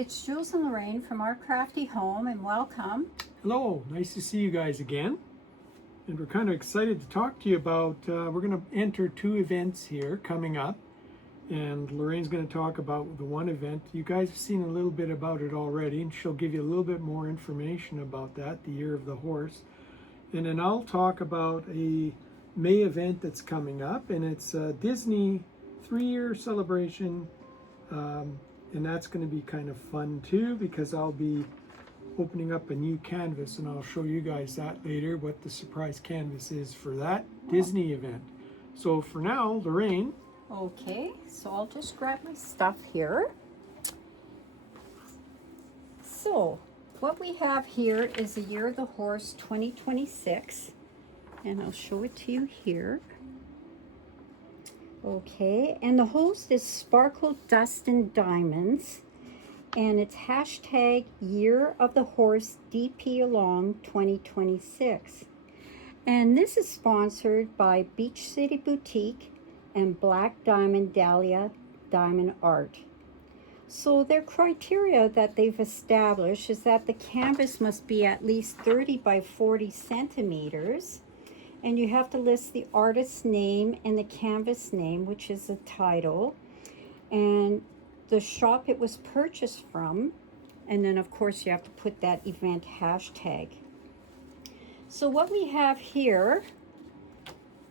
it's Jules and Lorraine from Our Crafty Home, and welcome. Hello, nice to see you guys again. And we're kind of excited to talk to you about, we're going to enter 2 events here coming up. And Lorraine's going to talk about the one event. You guys have seen a little bit about it already, and she'll give you a little bit more information about that, the Year of the Horse. And then I'll talk about a May event that's coming up, and it's a Disney 3-year celebration. And that's going to be kind of fun too, because I'll be opening up a new canvas, and I'll show you guys that later, what the surprise canvas is for that Disney event. So for now, Lorraine. Okay, so I'll just grab my stuff here. So what we have here is the Year of the Horse 2026, and I'll show it to you here. Okay, and the host is Sparkle Dust and Diamonds, and it's hashtag Year of the Horse DP Along 2026. And this is sponsored by Beach City Boutique and Black Diamond Dahlia Diamond Art. So their criteria that they've established is that the canvas must be at least 30 by 40 centimeters. And you have to list the artist's name and the canvas name, which is the title, and the shop it was purchased from. And then, of course, you have to put that event hashtag. So what we have here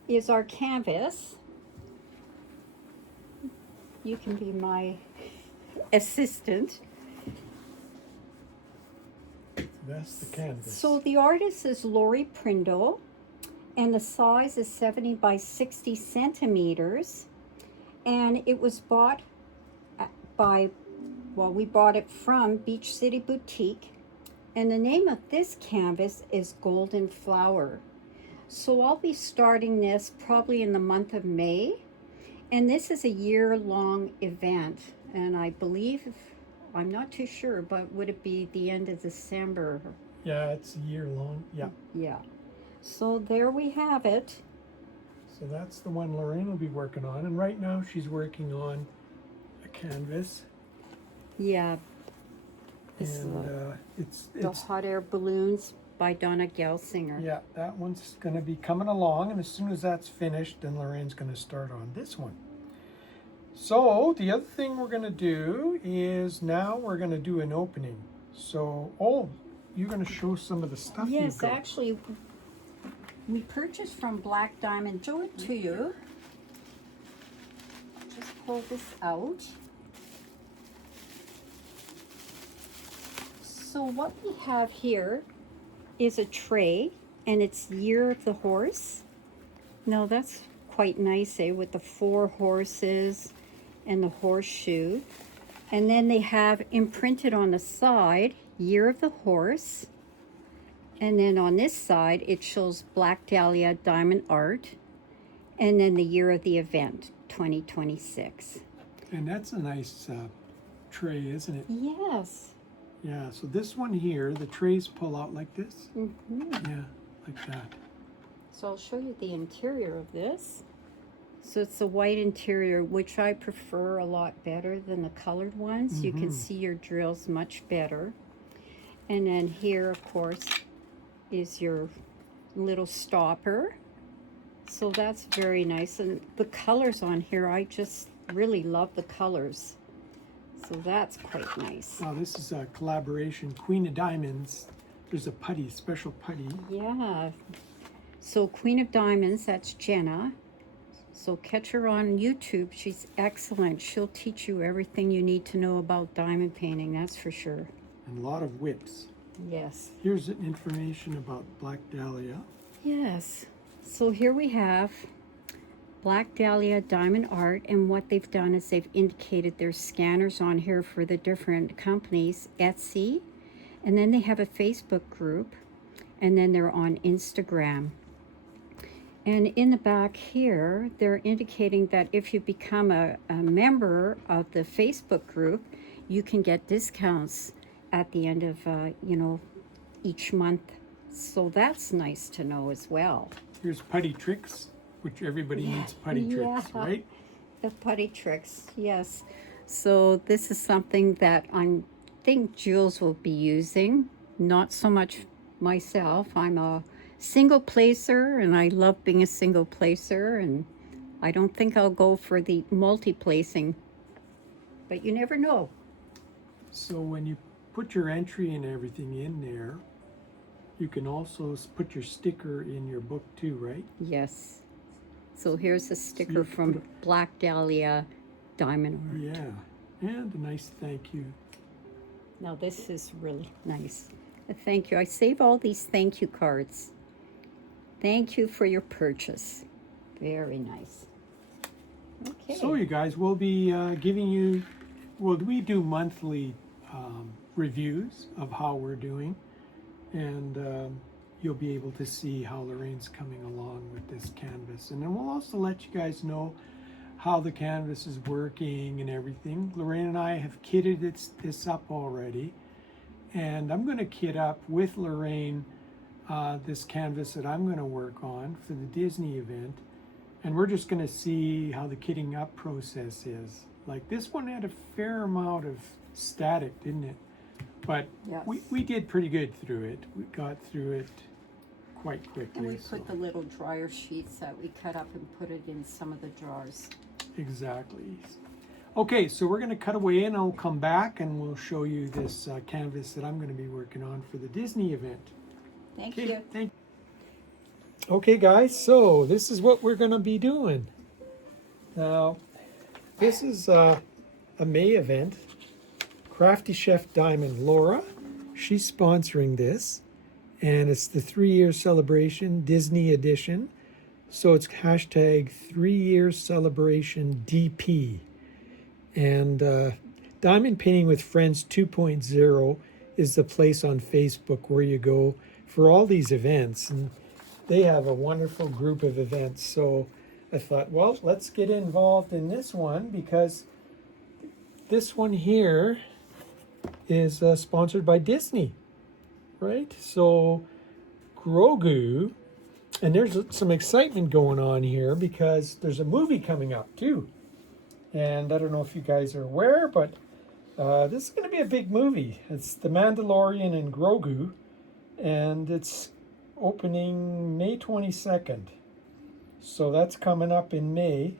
is our canvas. You can be my assistant. That's the canvas. So the artist is Lori Prindle, and the size is 70 by 60 centimeters, and it was bought we bought it from Beach City Boutique, and the name of this canvas is Golden Flower. So I'll be starting this probably in the month of May, and this is a year-long event, and I believe, I'm not too sure, but would it be the end of December? Yeah, it's a year long. Yeah. So there we have it. So that's the one Lorraine will be working on, and right now she's working on a canvas. Yeah. And The it's Hot Air Balloons by Donna Gelsinger. yeah, that one's going to be coming along, and as soon as that's finished, then Lorraine's going to start on this one. So the other thing we're going to do is now we're going to do an opening. So, you're going to show some of the stuff you've Yes, got. actually, we purchased from Black Diamond. Show it to you. Just pull this out. So what we have here is a tray, and it's Year of the Horse. Now that's quite nice, with the 4 horses and the horseshoe. And then they have imprinted on the side, Year of the Horse. And then on this side, it shows Black Dahlia Diamond Art. And then the year of the event, 2026. And that's a nice tray, isn't it? Yes. Yeah, so this one here, the trays pull out like this. Mm-hmm. Yeah, like that. So I'll show you the interior of this. So it's a white interior, which I prefer a lot better than the colored ones. Mm-hmm. You can see your drills much better. And then here, of course, is your little stopper. So that's very nice. And the colors on here, I just really love the colors. So that's quite nice. Wow, this is a collaboration. Queen of Diamonds. There's a putty, special putty. Yeah. So Queen of Diamonds, that's Jenna. So catch her on YouTube. She's excellent. She'll teach you everything you need to know about diamond painting, that's for sure. And a lot of whips. Yes. Here's the information about Black Dahlia. Yes. So here we have Black Dahlia Diamond Art, and what they've done is they've indicated their scanners on here for the different companies, Etsy, and then they have a Facebook group, and then they're on Instagram. And in the back here, they're indicating that if you become a member of the Facebook group, you can get discounts at the end of, each month. So that's nice to know as well. Here's putty tricks, which everybody needs putty tricks, right? The putty tricks, yes. So this is something that I'm think Jules will be using. Not so much myself. I'm a single placer and I love being a single placer, and I don't think I'll go for the multi-placing, but you never know. So when you put your entry and everything in there, you can also put your sticker in your book too, right? Yes. So here's a So sticker you from put Black Dahlia Diamond Art. yeah, and a nice thank you. Now this is really nice. A thank you. I save all these thank you cards. Thank you for your purchase. Very nice. Okay. So you guys, we'll be giving you, well, we do monthly reviews of how we're doing, and you'll be able to see how Lorraine's coming along with this canvas. And then we'll also let you guys know how the canvas is working and everything. Lorraine and I have kitted this up already, and I'm going to kit up with Lorraine this canvas that I'm going to work on for the Disney event, and we're just going to see how the kitting up process is. Like, this one had a fair amount of static, didn't it? But Yes. we did pretty good through it. We got through it quite quickly. And we so- put the little dryer sheets that we cut up and put it in some of the drawers. Exactly. Okay, so we're going to cut away and I'll come back and we'll show you this canvas that I'm going to be working on for the Disney event. Thank Okay, you. thank you. Okay, guys, so this is what we're going to be doing. Now, this is a May event. Crafty Chef Diamond Laura, she's sponsoring this, and it's the 3-year celebration Disney edition. So it's hashtag 3-year celebration DP. And Diamond Painting with Friends 2.0 is the place on Facebook where you go for all these events. And they have a wonderful group of events. So I thought, well, let's get involved in this one, because this one here is sponsored by Disney, right? So Grogu, and there's some excitement going on here because there's a movie coming up too. And I don't know if you guys are aware, but this is going to be a big movie. It's The Mandalorian and Grogu, and it's opening May 22nd. So that's coming up in May.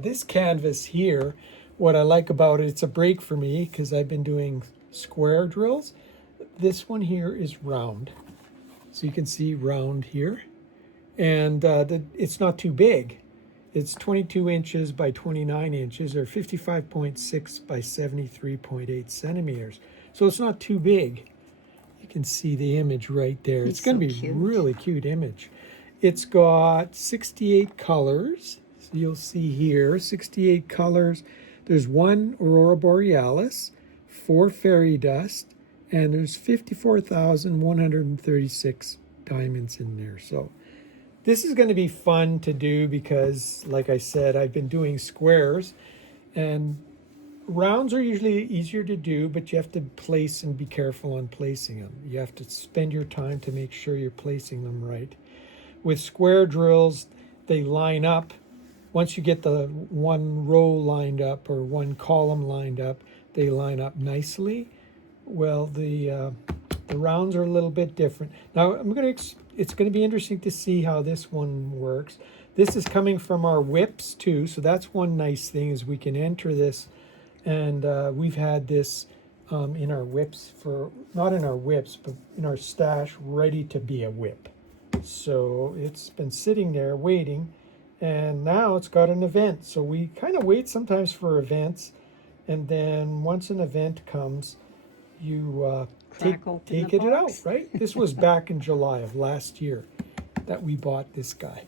This canvas here, what I like about it, it's a break for me because I've been doing square drills. This one here is round. So you can see round here. And it's not too big. It's 22 inches by 29 inches, or 55.6 by 73.8 centimeters. So it's not too big. You can see the image right there. It's going to be cute. really cute image. It's got 68 colors. So you'll see here, 68 colors. There's 1 Aurora Borealis, 4 fairy dust, and there's 54,136 diamonds in there. So this is going to be fun to do because, like I said, I've been doing squares, and rounds are usually easier to do, but you have to place and be careful on placing them. You have to spend your time to make sure you're placing them right. With square drills, they line up. Once you get the one row lined up or one column lined up, they line up nicely. Well, the rounds are a little bit different. Now, it's going to be interesting to see how this one works. This is coming from our whips too, so that's one nice thing is we can enter this, and we've had this in our whips not in our whips, but in our stash, ready to be a whip. So it's been sitting there waiting, and now it's got an event. So we kind of wait sometimes for events, and then once an event comes, you take it out, right? This was back in July of last year that we bought this guy.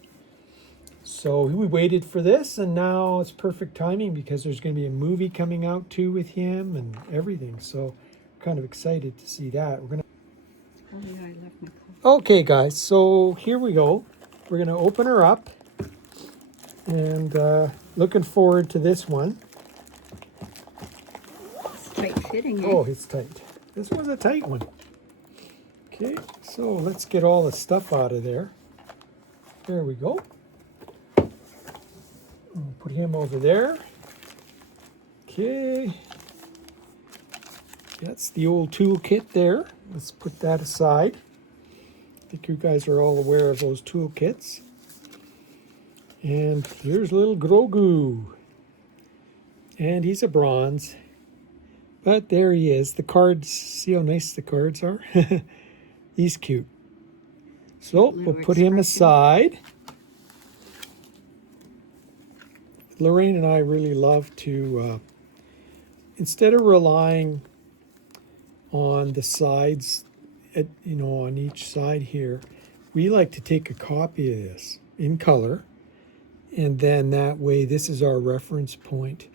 So we waited for this, and now it's perfect timing because there's going to be a movie coming out too with him and everything. So kind of excited to see that. Oh yeah, I left my coffee. Okay, guys, so here we go. We're going to open her up, and looking forward to this one. It's tight fitting. Eh? Oh, it's tight. This was a tight one. Okay, so let's get all the stuff out of there. There we go. We'll put him over there. Okay. That's the old toolkit there. Let's put that aside. I think you guys are all aware of those toolkits. And here's little Grogu. And he's a bronze. But there he is. The cards, see how nice the cards are? He's cute. So we'll put him aside. Lorraine and I really love to, instead of relying on the sides, on each side here, we like to take a copy of this in color, and then that way this is our reference point.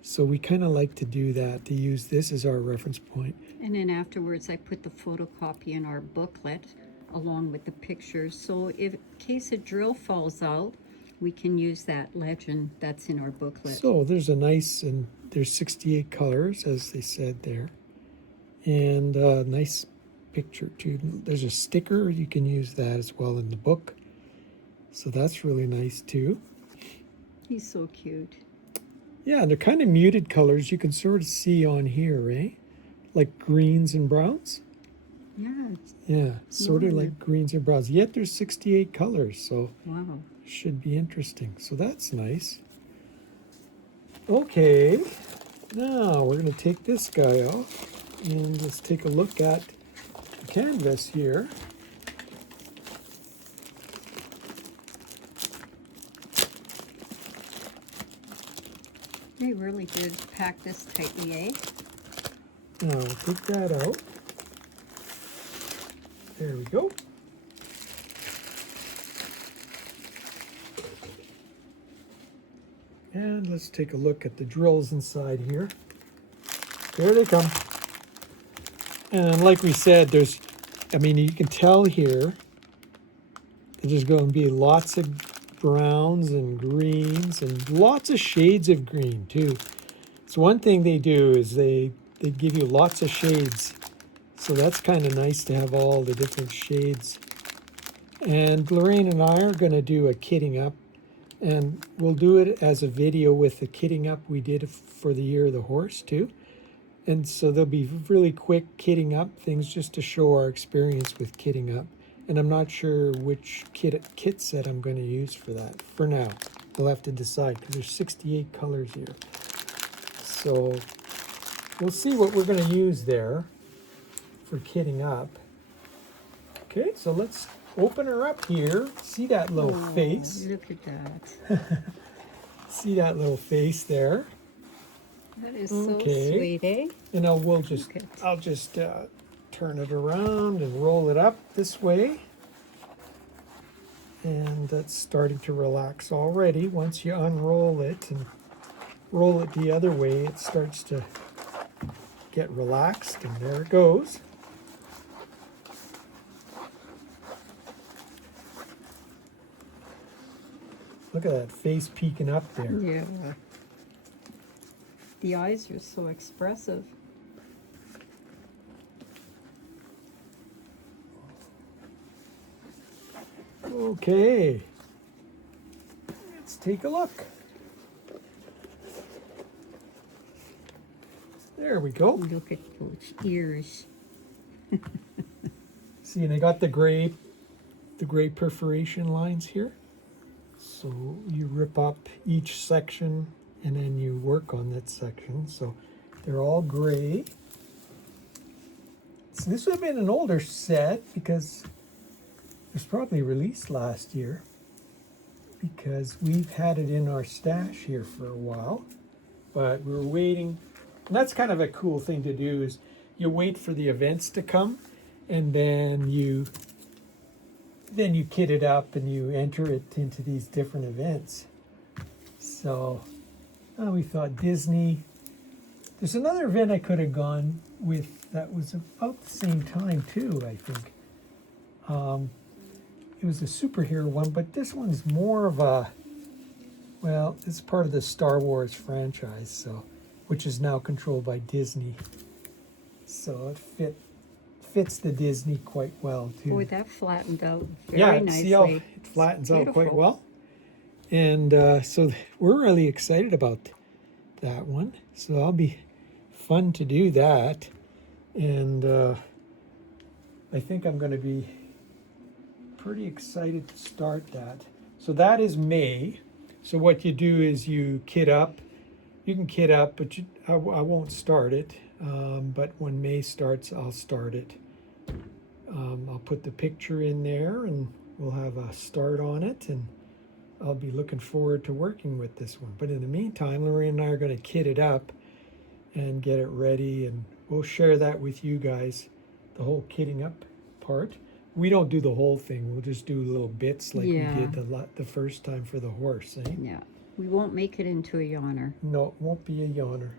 So we kind of like to do that, to use this as our reference point. And then afterwards I put the photocopy in our booklet along with the pictures. So if in case a drill falls out, we can use that legend that's in our booklet. So there's a nice, and there's 68 colors, as they said there. And a nice picture too. There's a sticker, you can use that as well in the book. So that's really nice too. He's so cute. Yeah, and they're kind of muted colors. You can sort of see on here, eh? Like greens and browns. Yeah. Yeah, sort of like greens and browns. Yet there's 68 colors, so Wow. should be interesting. So that's nice. Okay, now we're going to take this guy off and let's take a look at the canvas here. They really did pack this tightly, eh? Now we'll take that out. There we go. And let's take a look at the drills inside here. There they come. And like we said, you can tell here that there's going to be lots of browns and greens and lots of shades of green too. So one thing they do is they give you lots of shades. So that's kind of nice to have all the different shades. And Lorraine and I are going to do a kitting up, and we'll do it as a video with the kitting up we did for the Year of the Horse too. And so there'll be really quick kitting up things just to show our experience with kitting up. And I'm not sure which kit set I'm going to use for that. For now, we'll have to decide because there's 68 colors here. So we'll see what we're going to use there for kitting up. Okay, so let's open her up here. See that little face? Look at that. See that little face there? That is so sweet, eh? And I'll just turn it around and roll it up this way. And that's starting to relax already. Once you unroll it and roll it the other way, it starts to get relaxed, and there it goes. Look at that face peeking up there. Yeah. The eyes are so expressive. Okay, let's take a look. There we go. Look at those ears. See, and I got the gray perforation lines here. So you rip up each section and then you work on that section. So they're all gray. So this would have been an older set because it was probably released last year, because we've had it in our stash here for a while, but we were waiting. And that's kind of a cool thing to do, is you wait for the events to come, and then you kit it up and you enter it into these different events. So we thought Disney. There's another event I could have gone with that was about the same time too, I think. It was a superhero one, but this one's more of a, well, it's part of the Star Wars franchise, so, which is now controlled by Disney. So it fits the Disney quite well too. Boy, that flattened out very nicely. See how it flattens out quite well. And so we're really excited about that one. So that'll be fun to do that. And I think I'm going to be pretty excited to start that. So that is May. So what you do is you kit up. You can kit up, but I won't start it. But when May starts, I'll start it. I'll put the picture in there and we'll have a start on it, and I'll be looking forward to working with this one. But in the meantime, Lorraine and I are going to kit it up and get it ready, and we'll share that with you guys, the whole kitting up part. We don't do the whole thing. We'll just do little bits like Yeah. we did the first time for the horse, eh? Yeah. We won't make it into a yawner. No, it won't be a yawner.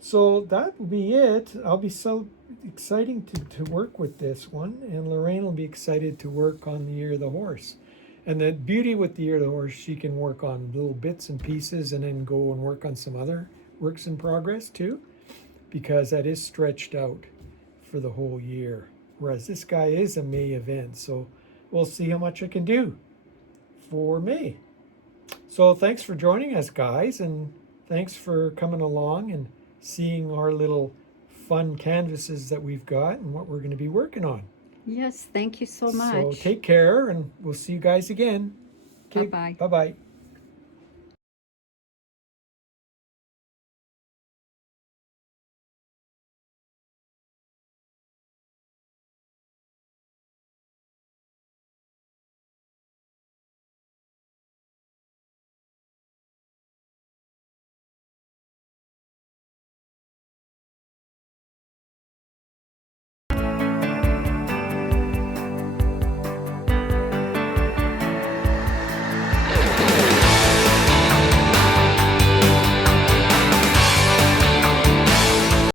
So that will be it. I'll be so exciting to work with this one, and Lorraine will be excited to work on the Year of the Horse. And the beauty with the Year of the Horse, she can work on little bits and pieces and then go and work on some other works in progress too, because that is stretched out for the whole year. Whereas this guy is a May event, so we'll see how much I can do for May. So thanks for joining us, guys, and thanks for coming along and seeing our little fun canvases that we've got and what we're going to be working on. Yes, thank you so much. So take care, and we'll see you guys again. Okay, Bye-bye. Bye-bye.